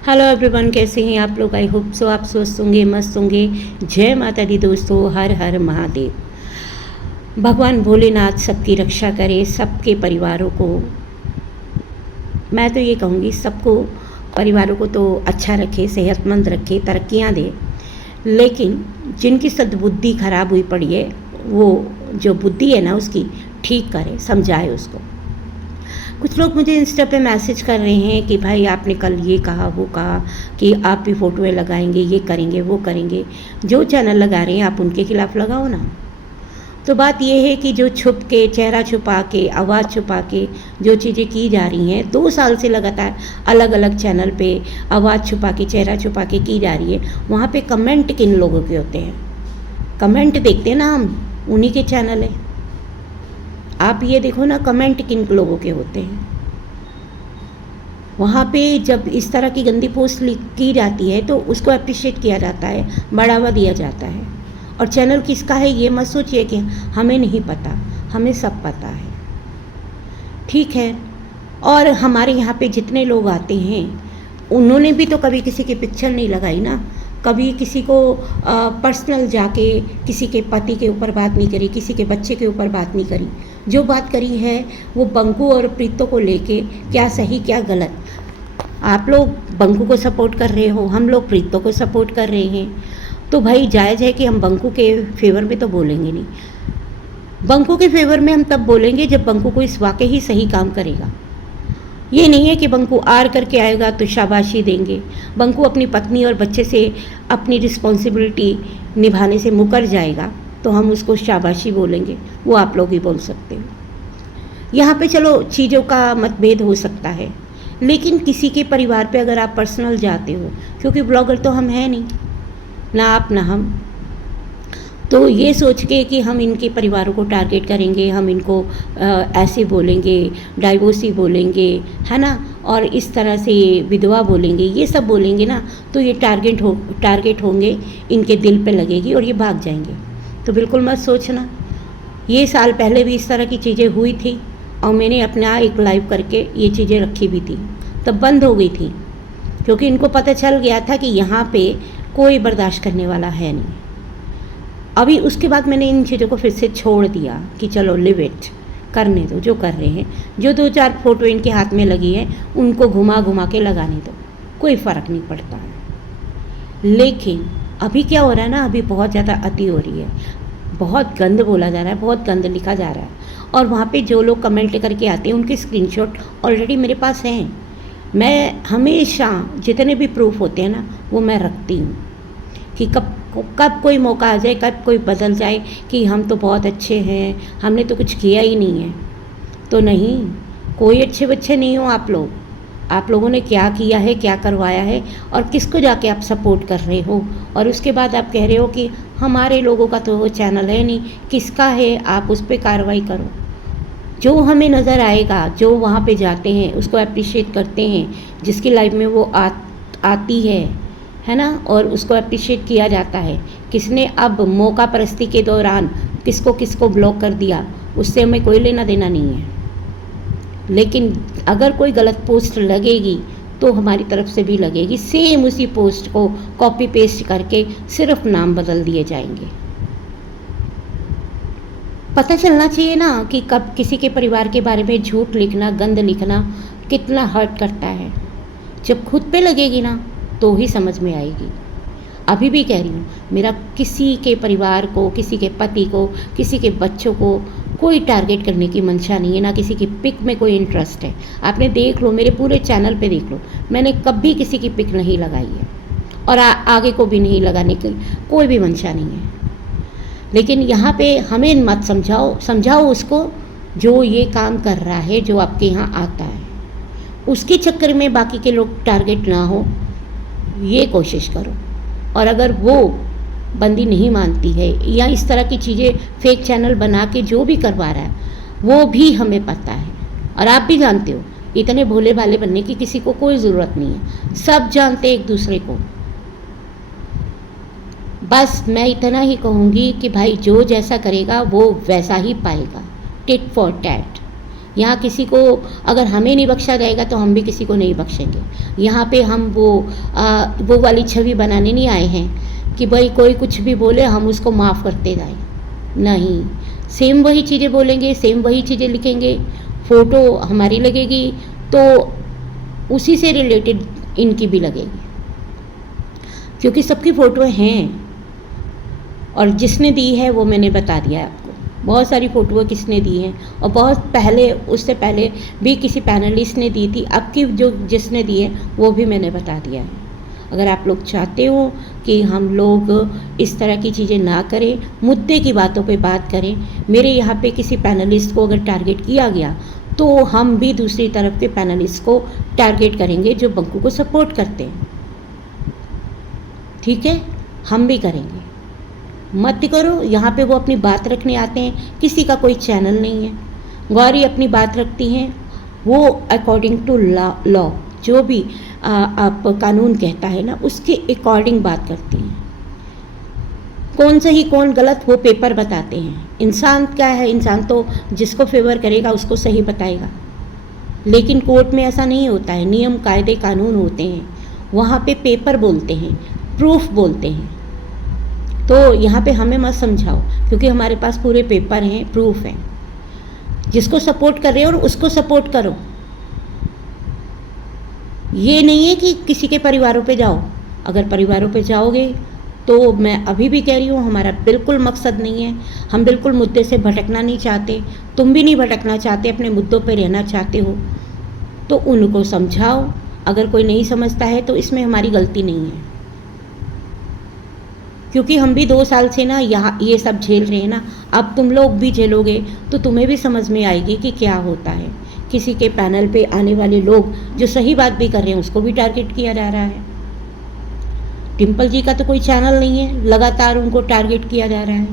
Hello everyone, कैसे हैं आप लोग? आई होप सो आप स्वस्थ होंगे, मस्त होंगे। जय माता दी दोस्तों, हर हर महादेव। भगवान भोलेनाथ सबकी रक्षा करे, सबके परिवारों को। मैं तो ये कहूँगी सबको परिवारों को तो अच्छा रखे, सेहतमंद रखे, तरक्कियाँ दे। लेकिन जिनकी सद्बुद्धि खराब हुई पड़ी है, वो जो बुद्धि है ना उसकी ठीक करे, समझाए उसको। कुछ लोग मुझे इंस्टा पे मैसेज कर रहे हैं कि भाई आपने कल ये कहा वो कहा कि आप भी फ़ोटोएँ लगाएंगे, ये करेंगे वो करेंगे। जो चैनल लगा रहे हैं आप उनके खिलाफ़ लगाओ ना। तो बात ये है कि जो छुप के, चेहरा छुपा के, आवाज़ छुपा के जो चीज़ें की जा रही हैं, 2 साल से लगातार अलग अलग चैनल पे आवाज़ छुपा के, चेहरा छुपा के की जा रही है, वहाँ पे कमेंट किन लोगों के होते हैं? कमेंट देखते हैं ना हम, उन्हीं के चैनल है। आप ये देखो ना, कमेंट किन लोगों के होते हैं। वहाँ पे जब इस तरह की गंदी पोस्ट की जाती है तो उसको अप्रिशिएट किया जाता है, बढ़ावा दिया जाता है। और चैनल किसका है ये मत सोचिए कि हमें नहीं पता, हमें सब पता है, ठीक है। और हमारे यहाँ पे जितने लोग आते हैं उन्होंने भी तो कभी किसी की पिक्चर नहीं लगाई ना, कभी किसी को पर्सनल जाके किसी के पति के ऊपर बात नहीं करी, किसी के बच्चे के ऊपर बात नहीं करी। जो बात करी है वो बंकू और प्रीतो को लेके, क्या सही क्या गलत। आप लोग बंकू को सपोर्ट कर रहे हो, हम लोग प्रीतो को सपोर्ट कर रहे हैं, तो भाई जायज़ है कि हम बंकू के फेवर में तो बोलेंगे नहीं। बंकू के फेवर में हम तब बोलेंगे जब बंकू को इस वाकई ही सही काम करेगा। ये नहीं है कि बंकू आर करके आएगा तो शाबाशी देंगे। बंकू अपनी पत्नी और बच्चे से अपनी रिस्पॉन्सिबिलिटी निभाने से मुकर जाएगा तो हम उसको शाबाशी बोलेंगे, वो आप लोग ही बोल सकते हो। यहाँ पे चलो चीज़ों का मतभेद हो सकता है, लेकिन किसी के परिवार पे अगर आप पर्सनल जाते हो, क्योंकि ब्लॉगर तो हम हैं नहीं, ना आप ना हम, तो ये सोच के कि हम इनके परिवारों को टारगेट करेंगे, हम इनको ऐसे बोलेंगे, डाइवोर्सी बोलेंगे, है ना, और इस तरह से विधवा बोलेंगे, ये सब बोलेंगे ना, तो ये टारगेट होंगे, इनके दिल पे लगेगी और ये भाग जाएंगे। तो बिल्कुल मत सोचना। ये साल पहले भी इस तरह की चीज़ें हुई थी और मैंने अपना एक लाइव करके ये चीज़ें रखी भी थी, तब बंद हो गई थी, क्योंकि इनको पता चल गया था कि यहाँ पे कोई बर्दाश्त करने वाला है नहीं। अभी उसके बाद मैंने इन चीज़ों को फिर से छोड़ दिया कि चलो लिव इट, करने दो जो कर रहे हैं। जो 2-4 फोटो इनके हाथ में लगी है उनको घुमा घुमा के लगाने दो, कोई फ़र्क नहीं पड़ता है। लेकिन अभी क्या हो रहा है ना, अभी बहुत ज़्यादा अति हो रही है, बहुत गंद बोला जा रहा है, बहुत गंद लिखा जा रहा है। और वहाँ पे जो लोग कमेंट करके आते हैं उनके स्क्रीनशॉट ऑलरेडी मेरे पास हैं। मैं हमेशा जितने भी प्रूफ होते हैं ना वो मैं रखती हूँ कि कब कोई मौका आ जाए, कब कोई बदल जाए कि हम तो बहुत अच्छे हैं, हमने तो कुछ किया ही नहीं है। तो नहीं, कोई अच्छे बच्चे नहीं हो आप लोग। आप लोगों ने क्या किया है, क्या करवाया है, और किसको जाके आप सपोर्ट कर रहे हो, और उसके बाद आप कह रहे हो कि हमारे लोगों का तो वो चैनल है नहीं, किसका है, आप उस पर कार्रवाई करो। जो हमें नज़र आएगा, जो वहाँ पे जाते हैं उसको अप्रिशिएट करते हैं, जिसकी लाइफ में वो आती है ना, और उसको अप्रिशिएट किया जाता है। किसने अब मौका परस्ती के दौरान किसको किसको ब्लॉक कर दिया, उससे हमें कोई लेना देना नहीं है। लेकिन अगर कोई गलत पोस्ट लगेगी तो हमारी तरफ से भी लगेगी, सेम उसी पोस्ट को कॉपी पेस्ट करके सिर्फ नाम बदल दिए जाएंगे। पता चलना चाहिए ना कि कब किसी के परिवार के बारे में झूठ लिखना, गंद लिखना कितना हर्ट करता है। जब खुद पे लगेगी ना तो ही समझ में आएगी। अभी भी कह रही हूँ, मेरा किसी के परिवार को, किसी के पति को, किसी के बच्चों को कोई टारगेट करने की मंशा नहीं है, ना किसी की पिक में कोई इंटरेस्ट है। आपने देख लो, मेरे पूरे चैनल पे देख लो, मैंने कभी किसी की पिक नहीं लगाई है और आगे को भी नहीं लगाने की कोई भी मंशा नहीं है। लेकिन यहाँ पे हमें मत समझाओ उसको जो ये काम कर रहा है, जो आपके यहाँ आता है, उसके चक्कर में बाकी के लोग टारगेट ना हो, ये कोशिश करो। और अगर वो बंदी नहीं मानती है या इस तरह की चीज़ें फेक चैनल बना के जो भी करवा रहा है, वो भी हमें पता है और आप भी जानते हो। इतने भोले भाले बनने की किसी को कोई ज़रूरत नहीं है, सब जानते एक दूसरे को। बस मैं इतना ही कहूँगी कि भाई जो जैसा करेगा वो वैसा ही पाएगा, टिट फॉर टैट। यहाँ किसी को अगर हमें नहीं बख्शा जाएगा तो हम भी किसी को नहीं बख्शेंगे। यहाँ पे हम वो वाली छवि बनाने नहीं आए हैं कि भाई कोई कुछ भी बोले हम उसको माफ़ करते जाएं। नहीं, सेम वही चीज़ें बोलेंगे, सेम वही चीज़ें लिखेंगे, फ़ोटो हमारी लगेगी तो उसी से रिलेटेड इनकी भी लगेगी, क्योंकि सबकी फ़ोटो हैं। और जिसने दी है वो मैंने बता दिया है आपको, बहुत सारी फ़ोटोएँ किसने दी हैं, और बहुत पहले उससे पहले भी किसी पैनलिस्ट ने दी थी, अब की जो जिसने दी है वो भी मैंने बता दिया है। अगर आप लोग चाहते हो कि हम लोग इस तरह की चीज़ें ना करें, मुद्दे की बातों पे बात करें, मेरे यहाँ पे किसी पैनलिस्ट को अगर टारगेट किया गया तो हम भी दूसरी तरफ के पैनलिस्ट को टारगेट करेंगे जो बंकू को सपोर्ट करते हैं। ठीक है, हम भी करेंगे। मत करो, यहाँ पे वो अपनी बात रखने आते हैं, किसी का कोई चैनल नहीं है। गौरी अपनी बात रखती हैं, वो अकॉर्डिंग टू लॉ जो भी आप कानून कहता है ना, उसके अकॉर्डिंग बात करती हैं। कौन सही कौन गलत वो पेपर बताते हैं। इंसान क्या है, इंसान तो जिसको फेवर करेगा उसको सही बताएगा, लेकिन कोर्ट में ऐसा नहीं होता है। नियम कायदे कानून होते हैं, वहाँ पे पेपर बोलते हैं, प्रूफ बोलते हैं। तो यहाँ पे हमें मत समझाओ, क्योंकि हमारे पास पूरे पेपर हैं, प्रूफ हैं। जिसको सपोर्ट कर रहे हो और उसको सपोर्ट करो। ये नहीं है कि किसी के परिवारों पे जाओ। अगर परिवारों पे जाओगे तो मैं अभी भी कह रही हूँ, हमारा बिल्कुल मकसद नहीं है। हम बिल्कुल मुद्दे से भटकना नहीं चाहते, तुम भी नहीं भटकना चाहते, अपने मुद्दों पे रहना चाहते हो तो उनको समझाओ। अगर कोई नहीं समझता है तो इसमें हमारी गलती नहीं है, क्योंकि हम भी 2 साल से ना यहाँ ये सब झेल रहे हैं ना। अब तुम लोग भी झेलोगे तो तुम्हें भी समझ में आएगी कि क्या होता है। किसी के पैनल पे आने वाले लोग जो सही बात भी कर रहे हैं उसको भी टारगेट किया जा रहा है। डिम्पल जी का तो कोई चैनल नहीं है, लगातार उनको टारगेट किया जा रहा है।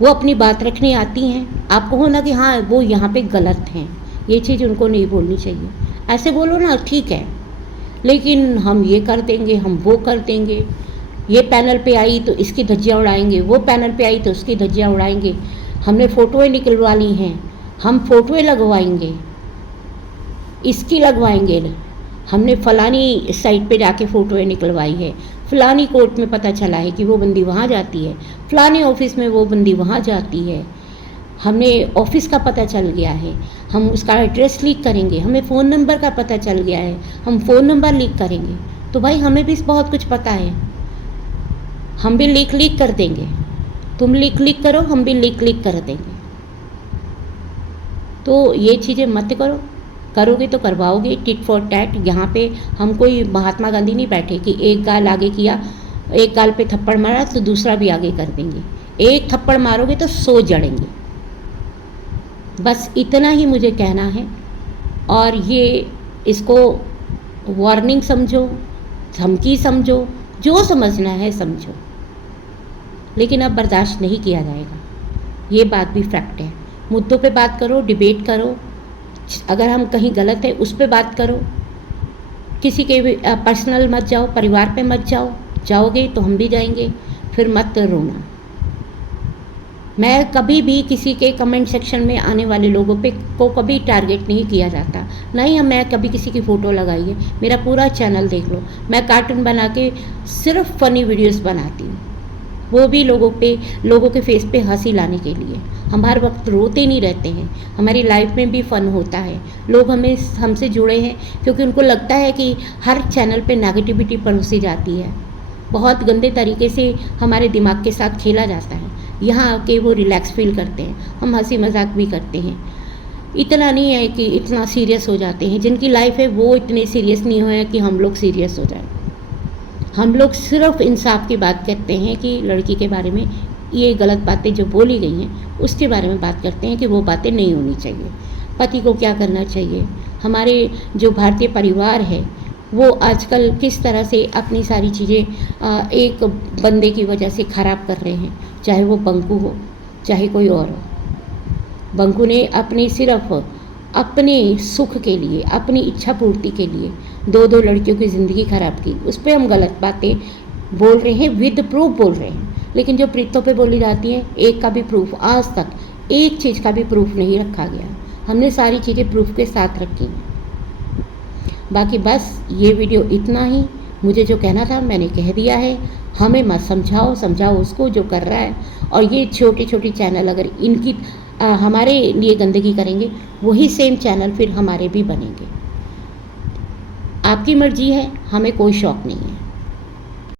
वो अपनी बात रखने आती हैं, आप कहो ना कि हाँ वो यहाँ पे गलत हैं, ये चीज़ उनको नहीं बोलनी चाहिए। ऐसे बोलो ना, ठीक है, लेकिन हम ये कर देंगे, हम वो कर देंगे, ये पैनल पे आई तो इसकी धज्जियाँ उड़ाएंगे, वो पैनल पे आई तो उसकी धज्जियाँ उड़ाएंगे, हमने फ़ोटोएँ निकलवा ली हैं, हम फ़ोटोएँ लगवाएंगे, इसकी लगवाएंगे, हमने फ़लानी साइट पे जाके फ़ोटोएँ निकलवाई है, फ़लानी कोर्ट में पता चला है कि वो बंदी वहाँ जाती है, फ़लाने ऑफिस में वो बंदी वहाँ जाती है, हमने ऑफिस का पता चल गया है, हम उसका एड्रेस लीक करेंगे, हमें फ़ोन नंबर का पता चल गया है, हम फ़ोन नंबर लीक करेंगे। तो भाई हमें भी बहुत कुछ पता है, हम भी लीक कर देंगे। तुम लीक करो, हम भी लीक कर देंगे। तो ये चीज़ें मत करो, करोगे तो करवाओगे टिट फॉर टैट। यहाँ पे हम कोई महात्मा गांधी नहीं बैठे कि एक गाल आगे किया, एक गाल पे थप्पड़ मारा तो दूसरा भी आगे कर देंगे। एक थप्पड़ मारोगे तो 100 जड़ेंगे। बस इतना ही मुझे कहना है, और ये इसको वार्निंग समझो, धमकी समझो, जो समझना है समझो, लेकिन अब बर्दाश्त नहीं किया जाएगा। ये बात भी फैक्ट है। मुद्दों पे बात करो, डिबेट करो, अगर हम कहीं गलत है उस पे बात करो, किसी के भी पर्सनल मत जाओ, परिवार पे मत जाओ। जाओगे तो हम भी जाएंगे, फिर मत रोना। मैं कभी भी किसी के कमेंट सेक्शन में आने वाले लोगों पे को कभी टारगेट नहीं किया जाता, ना ही मैं कभी किसी की फ़ोटो लगाई है। मेरा पूरा चैनल देख लो, मैं कार्टून बना के सिर्फ फ़नी वीडियोस बनाती हूँ, वो भी लोगों के फेस पे हंसी लाने के लिए। हम हर वक्त रोते नहीं रहते हैं, हमारी लाइफ में भी फ़न होता है। लोग हमसे जुड़े हैं क्योंकि उनको लगता है कि हर चैनल पे नेगेटिविटी परोसी जाती है, बहुत गंदे तरीके से हमारे दिमाग के साथ खेला जाता है। यहाँ आके वो रिलैक्स फील करते हैं, हम हंसी मजाक भी करते हैं। इतना नहीं है कि इतना सीरियस हो जाते हैं, जिनकी लाइफ है वो इतने सीरियस नहीं हुए कि हम लोग सीरियस हो जाएं। हम लोग सिर्फ इंसाफ की बात करते हैं कि लड़की के बारे में ये गलत बातें जो बोली गई हैं उसके बारे में बात करते हैं कि वो बातें नहीं होनी चाहिए। पति को क्या करना चाहिए, हमारे जो भारतीय परिवार है वो आजकल किस तरह से अपनी सारी चीज़ें एक बंदे की वजह से ख़राब कर रहे हैं, चाहे वो बंकू हो चाहे कोई और हो। बंकू ने अपनी सिर्फ अपने सुख के लिए, अपनी इच्छा पूर्ति के लिए 2 लड़कियों की ज़िंदगी ख़राब की। उस पर हम गलत बातें बोल रहे हैं, विद प्रूफ बोल रहे हैं, लेकिन जो प्रीतों पे बोली जाती है एक का भी प्रूफ, आज तक एक चीज़ का भी प्रूफ नहीं रखा गया। हमने सारी चीज़ें प्रूफ के साथ रखी हैं। बाकी बस ये वीडियो इतना ही, मुझे जो कहना था मैंने कह दिया है। हमें मत समझाओ उसको जो कर रहा है। और ये छोटे छोटे चैनल अगर इनकी हमारे लिए गंदगी करेंगे, वही सेम चैनल फिर हमारे भी बनेंगे। आपकी मर्जी है, हमें कोई शौक़ नहीं है।